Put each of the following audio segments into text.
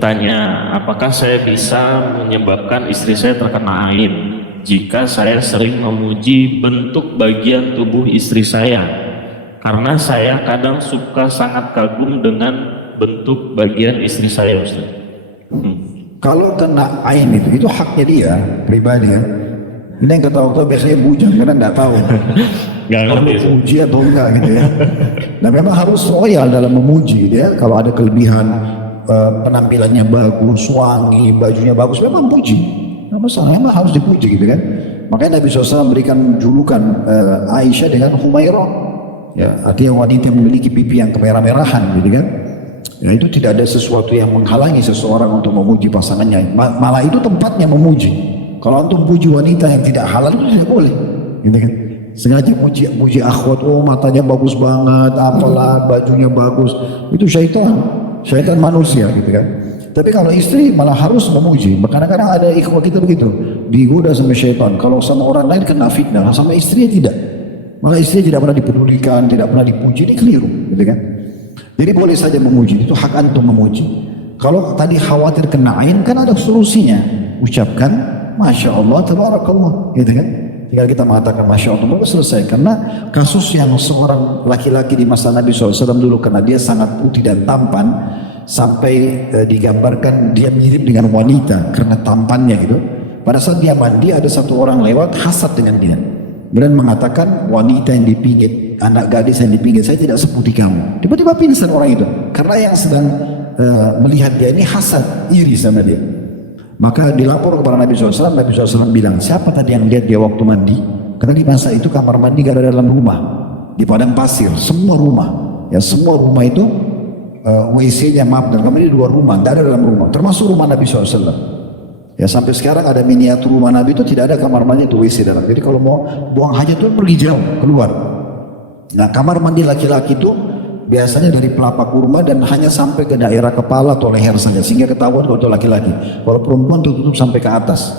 Bertanya, apakah saya bisa menyebabkan istri saya terkena ain jika saya sering memuji bentuk bagian tubuh istri saya? Karena saya kadang suka sangat kagum dengan bentuk bagian istri saya, Ustaz. Kalau kena ain itu haknya dia pribadi ya. Ini yang ketawa-ketawa biasanya bujang karena nggak tahu kalau memuji atau enggak gitu ya. Nah memang harus loyal dalam memuji dia. Kalau ada kelebihan, penampilannya bagus, wangi, bajunya bagus, memang puji. Nggak masalah, memang harus dipuji gitu kan. Makanya Nabi SAW berikan julukan Aisyah dengan Humairah. Ya, artinya wanita yang memiliki pipi yang kemerah-merahan gitu kan. Ya, itu tidak ada sesuatu yang menghalangi seseorang untuk memuji pasangannya. Malah itu tempatnya memuji. Kalau antum puji wanita yang tidak halal itu tidak boleh, gitu kan? Sengaja puji akhwat, oh matanya bagus banget, apalah bajunya bagus, itu syaitan manusia, gitu kan? Tapi kalau istri malah harus memuji. Kadang-kadang ada ikhwah kita begitu, digoda sama syaitan. Kalau sama orang lain kena fitnah, sama istrinya tidak. Maka istri tidak pernah dipedulikan, tidak pernah dipuji, ini keliru, gitu kan? Jadi boleh saja memuji, itu hak antum memuji. Kalau tadi khawatir kena ain, kan ada solusinya. Ucapkan Masya Allah, Tabarakallah, gitu kan? Tinggal kita mengatakan Masya Allah, baru selesai. Karena kasus yang seorang laki-laki di masa Nabi SAW dulu, karena dia sangat putih dan tampan, sampai digambarkan dia mirip dengan wanita karena tampannya gitu. Pada saat dia mandi, ada satu orang lewat hasad dengan dia. Kemudian mengatakan, wanita yang dipijit, anak gadis yang dipijit, saya tidak seputih kamu. Tiba-tiba pingsan orang itu. Karena yang sedang melihat dia ini hasad, iri sama dia. Maka dilapor kepada Nabi SAW, Nabi SAW bilang, siapa tadi yang lihat dia waktu mandi? Karena di masa itu kamar mandi gak ada dalam rumah, di padang pasir, semua rumah. Ya semua rumah itu WC-nya maaf, dan kamar mandi 2 rumah, gak ada dalam rumah, termasuk rumah Nabi SAW. Ya sampai sekarang ada miniatur rumah Nabi itu tidak ada kamar mandi itu WC dalam. Jadi kalau mau buang hajat itu pergi jauh keluar. Nah kamar mandi laki-laki itu biasanya dari pelapa kurma dan hanya sampai ke daerah kepala atau leher saja, sehingga ketahuan kalau itu laki-laki. Kalau perempuan tutup sampai ke atas.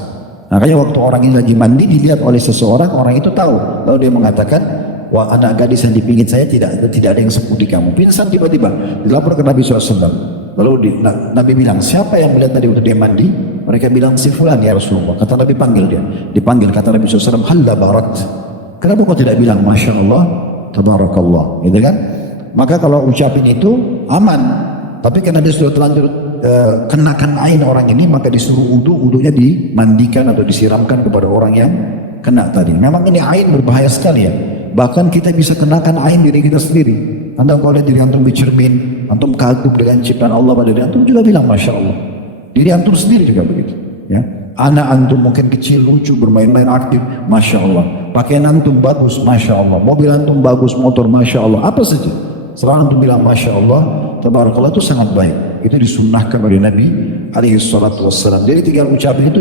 Makanya waktu orang ini lagi mandi dilihat oleh seseorang, orang itu tahu. Lalu dia mengatakan, wah anak gadis yang dipingit saya tidak ada yang seputih kamu. Pingsan tiba-tiba, dilapor ke Nabi SAW. Lalu Nabi bilang, siapa yang melihat tadi waktu dia mandi? Mereka bilang, si fulan ya Rasulullah. Kata Nabi, panggil dia. Dipanggil, kata Nabi SAW, halla barat. Kenapa kau tidak bilang Masya Allah, Tabarakallah, gitu kan? Maka kalau ucapin itu aman. Tapi karena dia sudah terlanjur kenakan ain orang ini, maka disuruh wudunya dimandikan atau disiramkan kepada orang yang kena tadi. Memang ini ain berbahaya sekali ya. Bahkan kita bisa kenakan ain diri kita sendiri. Anda kalau lihat diri antum bercermin, antum kagum dengan ciptaan Allah pada diri antum, juga bilang Masya Allah. Diri antum sendiri juga begitu. Ya. Anak antum mungkin kecil, lucu, bermain-main aktif, Masya Allah. Pakaian antum bagus, Masya Allah. Mobil antum bagus, motor, Masya Allah. Apa saja. Selalu antum bilang Masya Allah, Tabarakallah, itu sangat baik. Itu disunnahkan oleh Nabi alaihi salatu wassalam. Jadi tinggal ucapin itu.